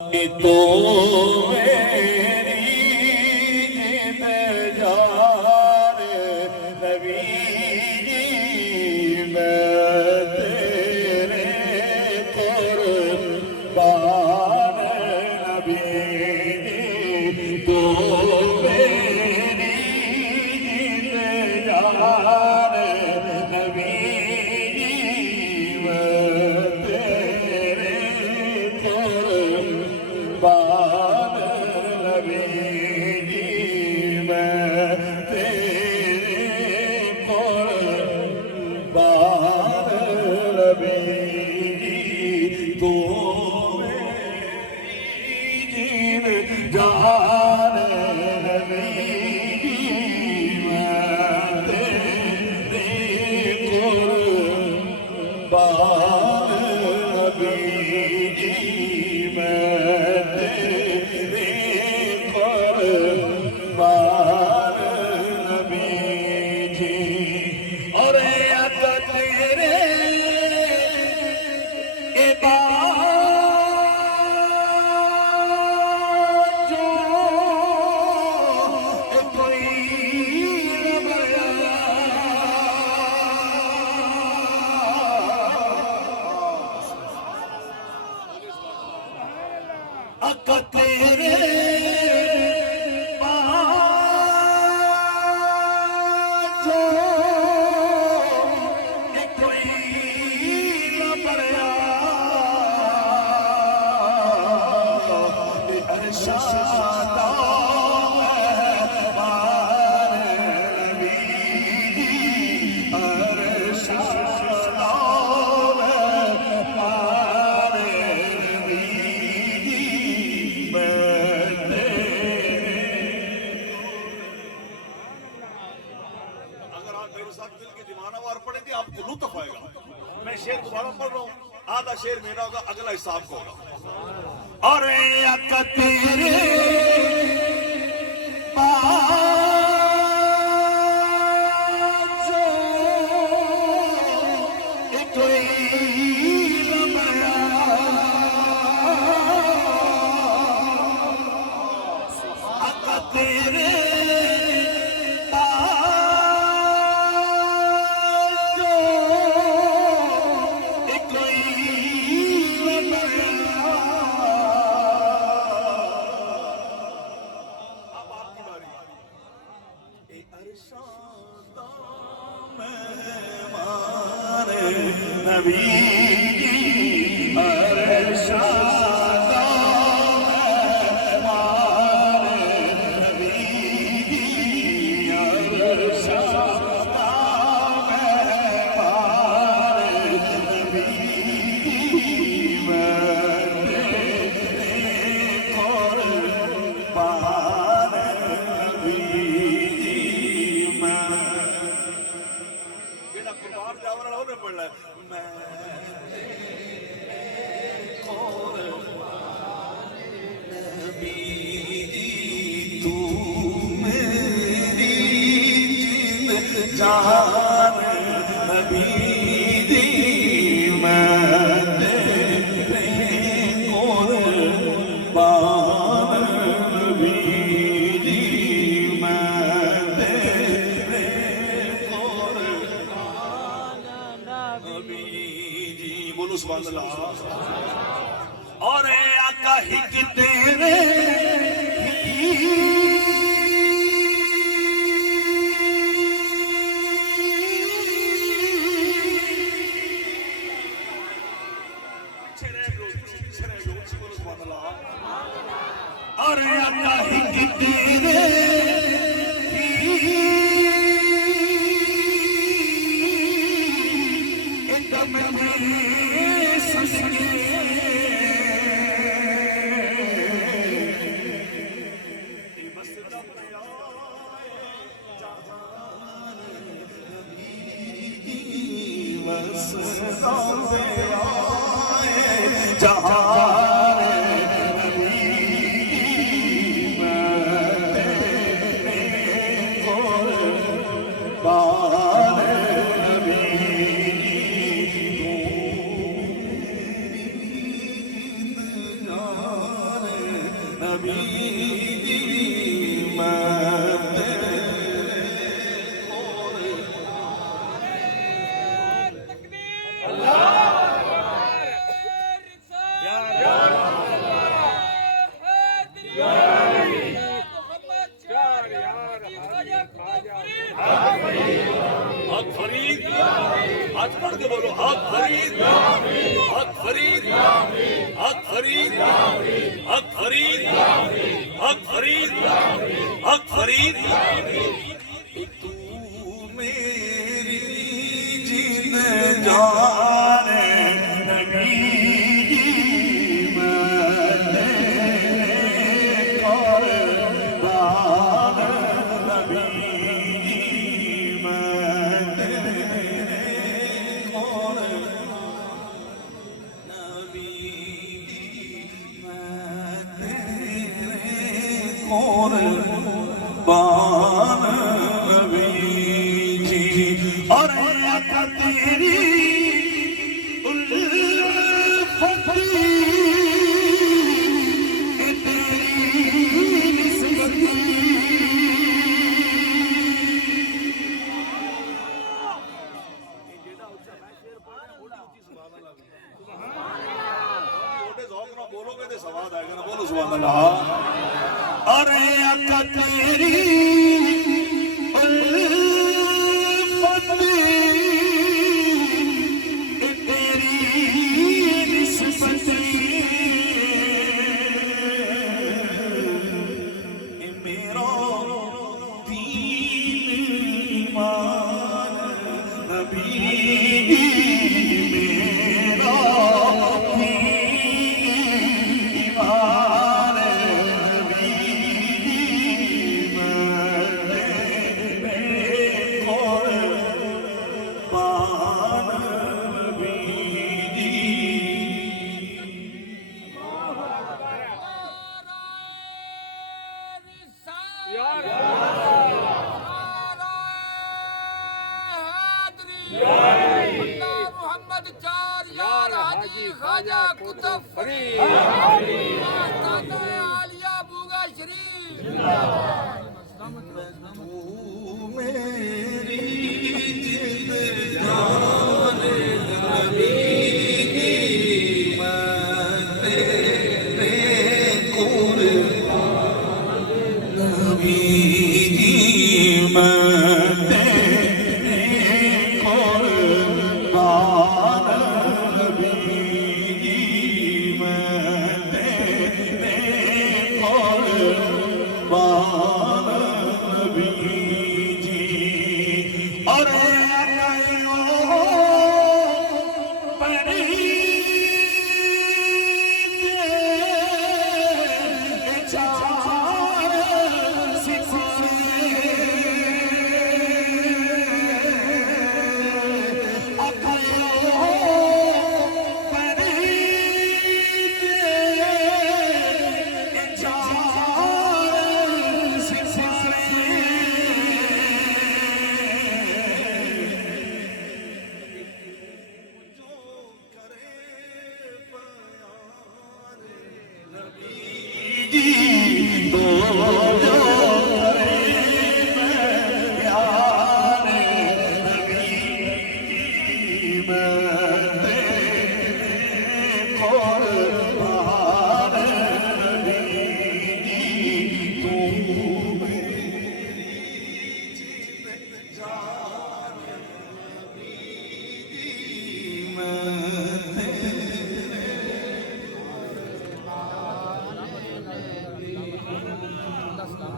तो मेरी जिद जार नबी जी, मैं तेरे कुर्बान नबी जी, तो मेरी जिद जार नबी जी, मैं तेरे कुर्बान नबी जी, मैं तेरे कुर्बान नबी जी, तू मेरी जीन जान नबी जी, मैं तेरे कुर्बान नबी जी, मैं तेरे कुर्बान नबी जी। और अदा तेरे इबादत जो कोई अक तेरे जो कोई न पड़या अरशादा नबी जी, अरशादा नबी जी, अगर आप मेरे साथ मिल के दीवाना वार पढ़ेंगे आपको लुत्फ आएगा। मैं शेर दोबारा पढ़ रहा हूँ, आधा शेर मेरा होगा, अगला हिसाब का होगा। और तेरे जो कोई तेरे जो कोई अब आपकी बारी। अरशादा मेहमान नबी जी, अरशादा मेहमान नबी जी, अरशादा मेहमान नबी जी, मैं तेरे कुर्बान नबी जी, मैं बिना कुर्बान जावरा होने पड़ना है। मैं नबी जी, तू मेरी जिंद जान नबी जी, मैं तेरे कुर्बान नबी जी, मैं तेरे कुर्बान नबी जी। बोलो सुभान अल्लाह। और आका हिक तेरे और आका हिक तेरे एकदम में ससुरे जहान नबी जी, मैं तेरे कुर्बान नबी जी, तू नबी मैं हक फरीद, हाथ पढ़ के बोलो हक फरीद, हक फरीद, हक फरीद, हक फरीद, हक फरीद, हक फरीद। तू मेरी जीत जाने नबी बान नबी जी और तेरी उल्फती तेरी निस्बती बोलोगे तो सवाद आएगा ना, बोलो सुभान अल्लाह। अरे आका तेरी उल्फती तेरी निस्बती मेरा दीन ईमान नबी मेरा खाजा कुतुब फरीद आलिया बुगा शरीफ तू मेरी जिंद जाने नबी मैं तेरे कुर्बान नबी मैं तेरे कुर्बान मैं